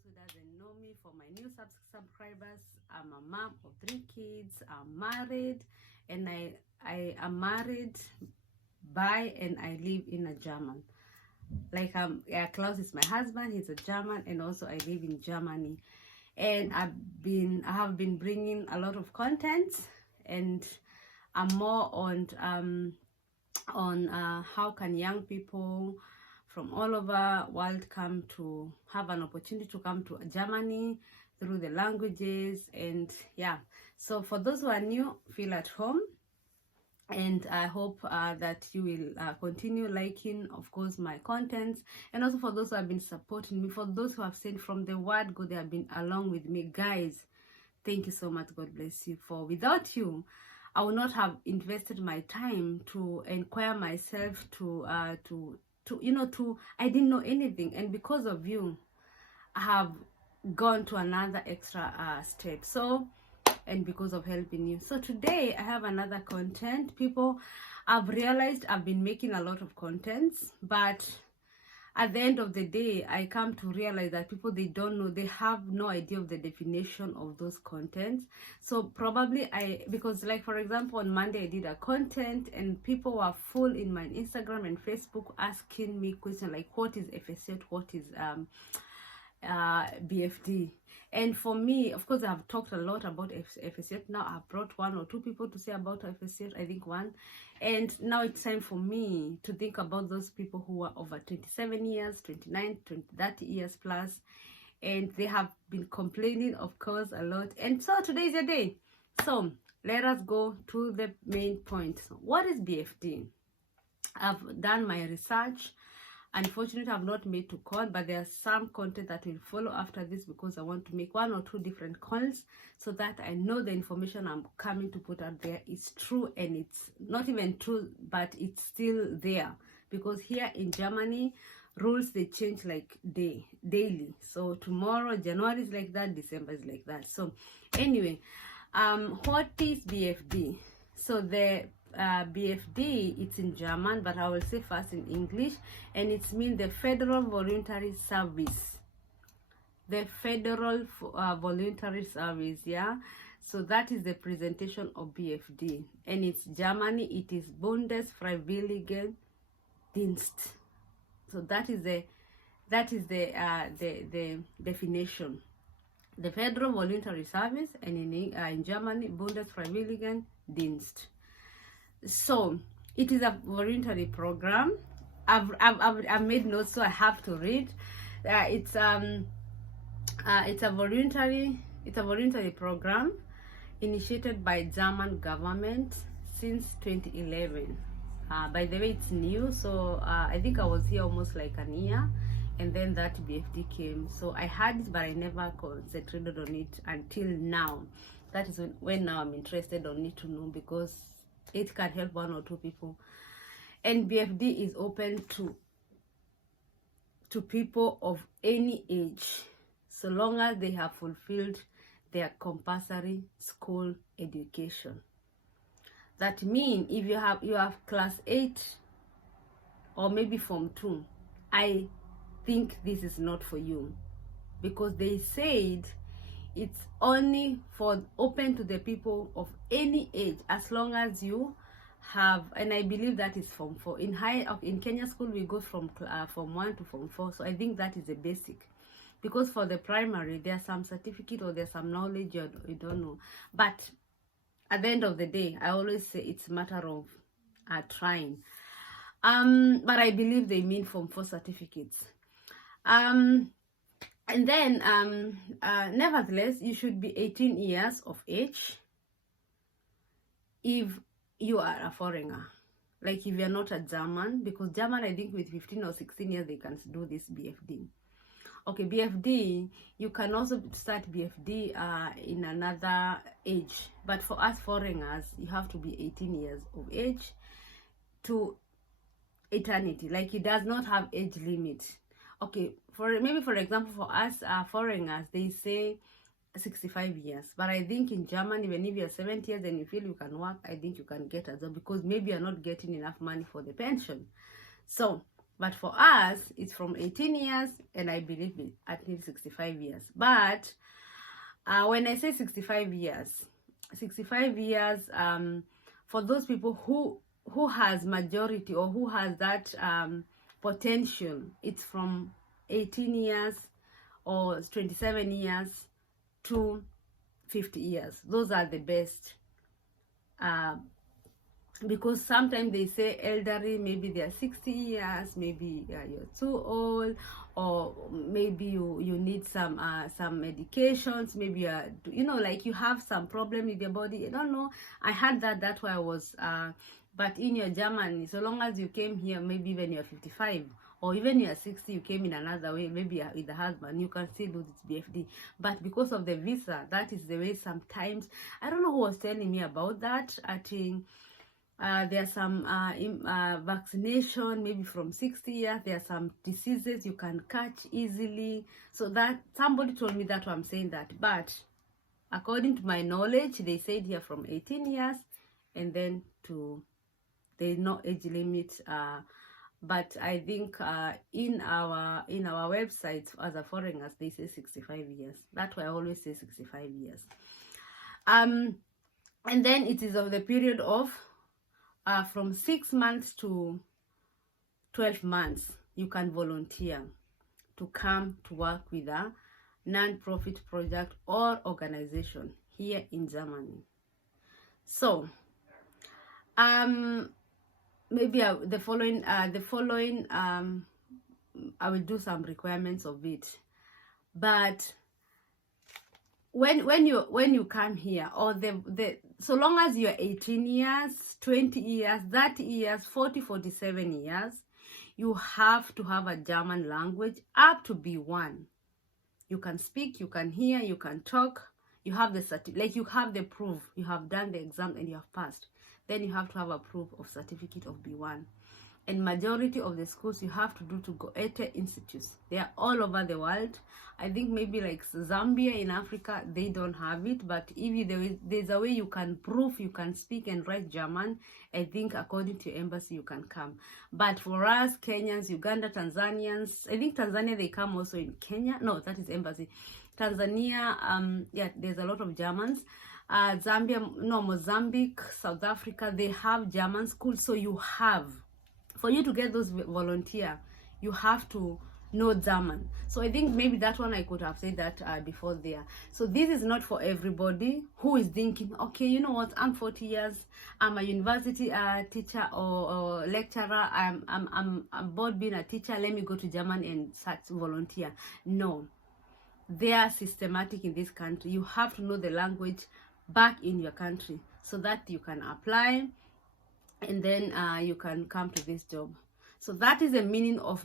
those who doesn't know me, for my new subscribers, I'm a mom of 3 kids. I'm married, and I am married by and I live in a German. Like yeah, Klaus is my husband. He's a German, and also I live in Germany. And I have been bringing a lot of content, and I'm more on how can young people from all over world come to have an opportunity to come to Germany through the languages. And yeah, so for those who are new, feel at home, and I hope that you will continue liking, of course, my contents. And also for those who have been supporting me, for those who have sent from the word go, they have been along with me, guys, thank you so much. God bless you. For without you, I would not have invested my time to inquire myself, I didn't know anything, and because of you, I have gone to another extra step. So, and because of helping you. So today I have another content. People, I've realized I've been making a lot of contents, but at the end of the day, I come to realize that people, they don't know, they have no idea of the definition of those contents. So probably because like for example, on Monday I did a content and people were full in my Instagram and Facebook asking me questions like, what is FSC, what is BFD? And for me, of course, I've talked a lot about FSC. Now I've brought 1 or 2 people to say about FSC, I think 1. And now it's time for me to think about those people who are over 27 years, 29, 20, 30 years plus. And they have been complaining, of course, a lot. And so today is your day. So let us go to the main point. So what is BFD? I've done my research. Unfortunately, I've not made to call, but there are some content that will follow after this, because I want to make 1 or 2 different calls so that I know the information I'm coming to put out there is true, and it's not even true, but it's still there. Because here in Germany, rules, they change like daily. So tomorrow, January is like that, December is like that. So anyway, what is BFD? So the BFD, it's in German, but I will say first in English, and it means the Federal Voluntary Service. The Federal Voluntary Service, yeah. So that is the presentation of BFD, and it's Germany. It is Bundesfreiwilligendienst. So that is the definition. The Federal Voluntary Service, and in Germany, Bundesfreiwilligendienst. So it is a voluntary program. I've made notes, so I have to read. It's a voluntary program initiated by German government since 2011. By the way, it's new, so I think I was here almost like an year, and then that BFD came. So I had it, but I never concentrated on it until now. That is when now I'm interested on it to know, because it can help 1 or 2 people. And BFD is open to people of any age, so long as they have fulfilled their compulsory school education. That means if you have class 8 or maybe Form 2, I think this is not for you, because they said it's only for open to the people of any age, as long as you have, and I believe that is Form 4. In Kenya school, we go from Form 1 to Form 4, so I think that is the basic. Because for the primary, there's some certificate or there's some knowledge you don't know. But at the end of the day, I always say it's a matter of trying. But I believe they mean Form 4 certificates. And then, nevertheless, you should be 18 years of age if you are a foreigner. Like if you're not a German, because German, I think with 15 or 16 years, they can do this BFD. Okay, BFD, you can also start BFD in another age. But for us foreigners, you have to be 18 years of age to eternity. Like it does not have age limit. Okay, for example, for us foreigners, they say 65 years, but I think in Germany, even if you're 70 years and you feel you can work, I think you can get a job, because maybe you're not getting enough money for the pension. So But for us, it's from 18 years, and I believe it at least 65 years. But when I say 65 years, 65 years, for those people who has majority, or who has that potential, it's from 18 years or 27 years to 50 years. Those are the best. Because sometimes they say elderly, maybe they are 60 years, maybe you're too old, or maybe you need some medications, maybe like you have some problem with your body. I don't know, I had that's why I was but in your Germany, so long as you came here, maybe when you're 55 or even you're 60, you came in another way, maybe with the husband, you can still do this BFD. But because of the visa, that is the way. Sometimes I don't know who was telling me about that. I think there are some vaccination, maybe from 60 years. There are some diseases you can catch easily. So that somebody told me that, I'm saying that. But according to my knowledge, they said here from 18 years, and then to, there's no age limit. But I think in our website as a foreigners, they say 65 years. That's why I always say 65 years. And then it is of the period of from 6 months to 12 months, you can volunteer to come to work with a non-profit project or organization here in Germany. So maybe the following I will do some requirements of it. But when you come here, or so long as you're 18 years, 20 years, 30 years, 40, 47 years, you have to have a German language up to B1. You can speak, you can hear, you can talk, you have the like you have the proof, you have done the exam and you have passed. Then you have to have a proof of certificate of B1. And majority of the schools you have to do to Goethe institutes. They are all over the world. I think maybe like Zambia in Africa, they don't have it. But if there's a way you can prove you can speak and write German, I think according to your embassy you can come. But for us, Kenyans, Uganda, Tanzanians, I think Tanzania, they come also in Kenya. No, that is embassy. Tanzania, yeah, there's a lot of Germans. Zambia, no, Mozambique, South Africa, they have German schools. So you have, for you to get those volunteer, you have to know German. So I think maybe that one I could have said that before there. So this is not for everybody who is thinking, okay, you know what, I'm 40 years, I'm a university teacher or lecturer, I'm bored being a teacher, let me go to German and start volunteer. No, they are systematic in this country. You have to know the language back in your country so that you can apply, and then you can come to this job. So that is the meaning of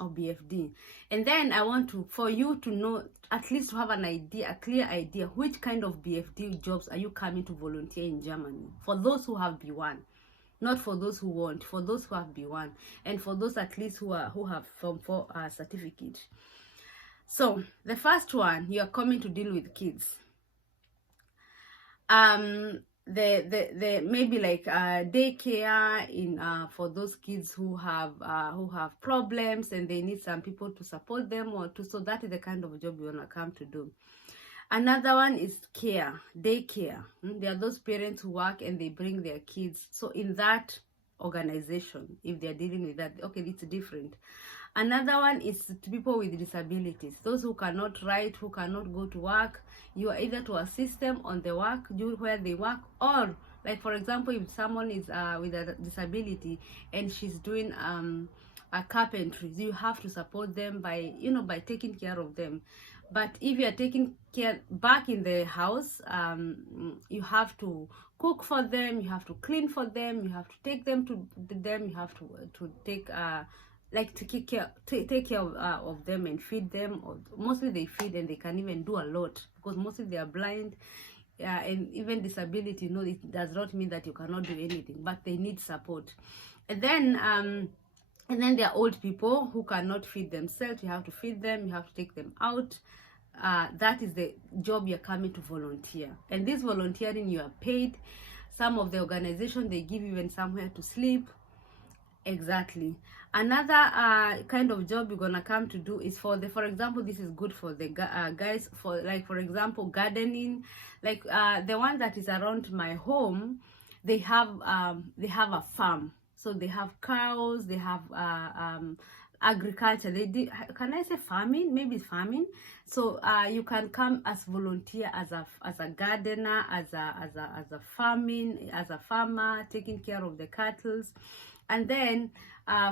BFD. And then I want for you to know, at least to have an idea, a clear idea, which kind of BFD jobs are you coming to volunteer in Germany. For those who have B1, not for those who want, for those who have B1, and for those at least who have Form 4 certificate. So the first one, you are coming to deal with kids. The maybe like daycare in for those kids who have problems and they need some people to support them, so that is the kind of job you wanna come to do. Another one is care, daycare. There are those parents who work and they bring their kids. So in that organization, if they're dealing with that, okay, it's different. Another one is to people with disabilities, those who cannot write, who cannot go to work. You are either to assist them on the work, where they work, or like for example, if someone is with a disability and she's doing a carpentry, you have to support them by by taking care of them. But if you are taking care back in the house, you have to cook for them, you have to clean for them, you have to take them to them, you have to take like to take care of them and feed them. Or mostly they feed, and they can even do a lot because mostly they are blind, and even disability. It does not mean that you cannot do anything, but they need support. And then there are old people who cannot feed themselves. You have to feed them, you have to take them out. That is the job you're coming to volunteer. And this volunteering, you are paid. Some of the organization, they give you even somewhere to sleep. Exactly. Another kind of job you're gonna come to do is for example, this is good for the guys, for like for example gardening, like the one that is around my home, they have a farm, so they have cows, they have agriculture, they do, can I say farming, maybe farming. So you can come as volunteer as a gardener, as a farming, as a farmer, taking care of the cattle. And then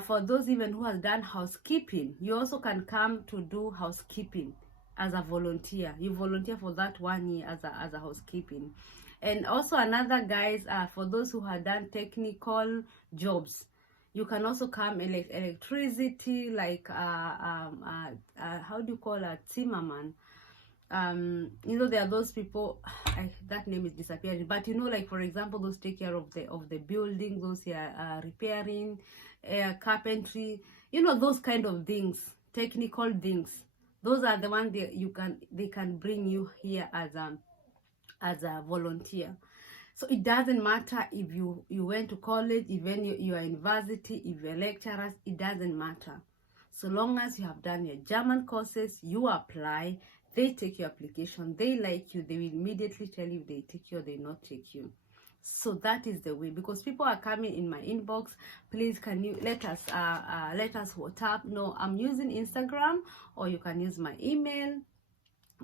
for those even who has done housekeeping, you also can come to do housekeeping as a volunteer. You volunteer for that 1 year as a housekeeping. And also another guys, for those who have done technical jobs, you can also come electricity, like how do you call a Zimmerman? You know, there are those people, that name is disappearing, but you know, like for example, those take care of the building, those here repairing, carpentry, you know, those kind of things, technical things. Those are the ones they can bring you here as a volunteer. So it doesn't matter if you went to college, even you are university, if you're lecturers, it doesn't matter. So long as you have done your German courses, you apply, they take your application, they like you, they will immediately tell you if they take you or they not take you. So that is the way, because people are coming in my inbox, please can you let us WhatsApp. No, I'm using Instagram, or you can use my email.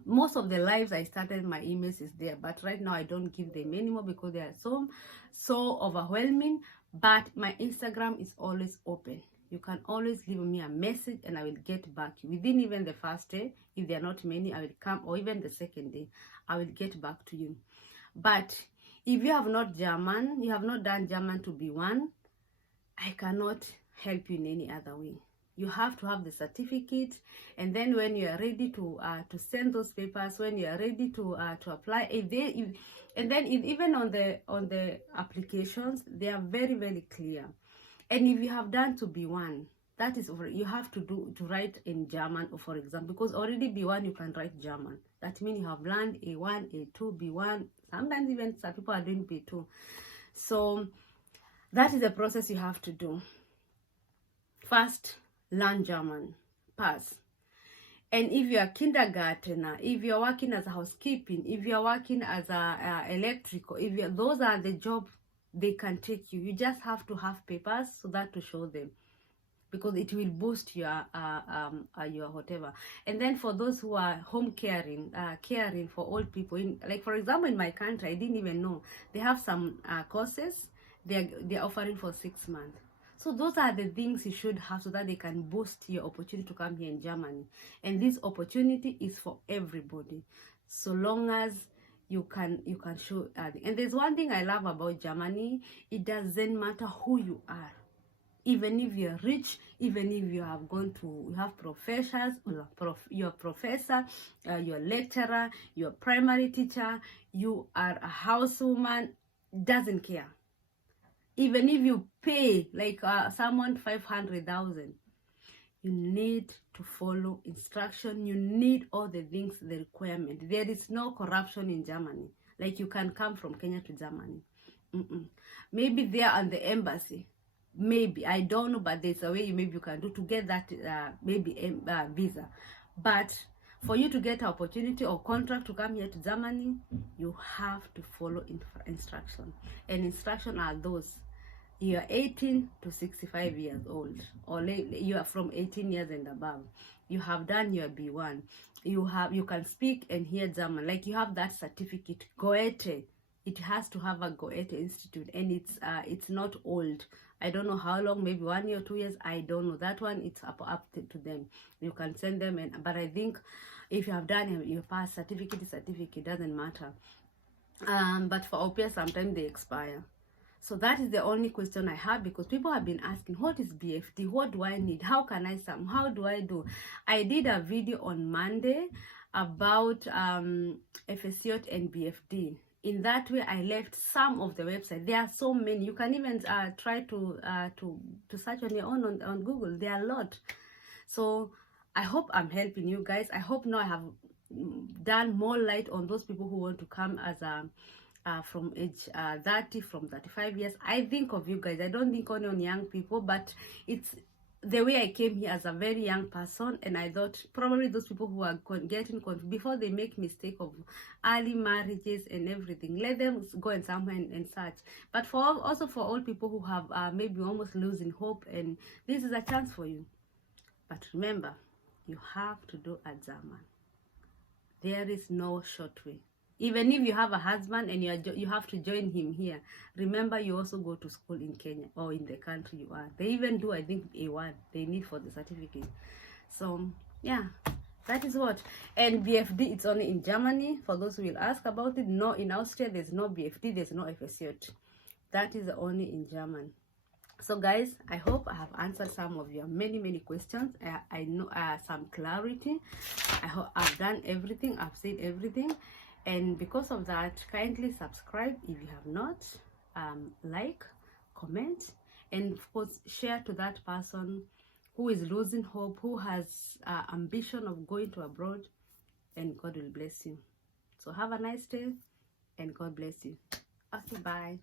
Most of the lives I started, my emails is there, but right now I don't give them anymore because they are so overwhelming. But my Instagram is always open. You can always leave me a message and I will get back within even the first day. If there are not many, I will come, or even the second day, I will get back to you. But if you have not German, you have not done German to B1, I cannot help you in any other way. You have to have the certificate, and then when you are ready to send those papers, when you are ready to apply, and then even on the applications, they are very, very clear. And if you have done to B1, that is over. You have to write in German, or for example, because already B1 you can write German. That means you have learned A1, A2, B1. Sometimes even some people are doing B2. So that is the process you have to do. First, learn German, pass. And if you are kindergartner, if you are working as a housekeeping, if you are working as a electrical, those are the jobs they can take you. You just have to have papers so that to show them, because it will boost your whatever. And then for those who are home caring for old people, like for example in my country, I didn't even know they have some courses they're offering for 6 months. So those are the things you should have so that they can boost your opportunity to come here in Germany. And this opportunity is for everybody, so long as you can show. And there's one thing I love about Germany: it doesn't matter who you are. Even if you're rich, even if you have you have professors, you're a professor, you're a lecturer, you're a primary teacher, you are a housewoman, doesn't care. Even if you pay like someone 500,000, you need to follow instruction. You need all the things, the requirement. There is no corruption in Germany. Like you can come from Kenya to Germany. Maybe there on the embassy, maybe, I don't know, but there's a way maybe you can do to get that visa. But for you to get an opportunity or contract to come here to Germany, you have to follow instruction. And instruction are those: you are 18 to 65 years old, or you are from 18 years and above. You have done your B1. You can speak and hear German. Like you have that certificate, Goethe. It has to have a Goethe Institute, and it's not old. I don't know how long, maybe 1 year or 2 years. I don't know. That one, it's up to them. You can send them, but I think if you have done your past certificate, doesn't matter. But for OPS, sometimes they expire. So that is the only question I have, because people have been asking, what is BFD? What do I need? How can I sum? How do I do? I did a video on Monday about FSCOT and BFD. In that way, I left some of the websites. There are so many. You can even try to search on your own on Google. There are a lot. So I hope I'm helping you guys. I hope now I have done more light on those people who want to come as a from age 30, from 35 years. I think of you guys. I don't think only on young people, but it's the way I came here as a very young person, and I thought probably those people who are getting before they make mistake of early marriages and everything, let them go and somewhere and search. But also for all people who have maybe almost losing hope, and this is a chance for you. But remember, you have to do a German. There is no short way. Even if you have a husband and you have to join him here, remember you also go to school in Kenya or in the country you are. They even do, I think, A1 they need for the certificate. So yeah, that is what. And BFD, it's only in Germany, for those who will ask about it. No, in Austria there's no BFD, there's no FSJ. That is only in German. So guys, I hope I have answered some of your many questions. I know some clarity. I hope I've done everything, I've said everything. And because of that, kindly subscribe if you have not, like, comment, and of course share to that person who is losing hope, who has ambition of going to abroad, and God will bless you. So have a nice day and God bless you. Okay, bye.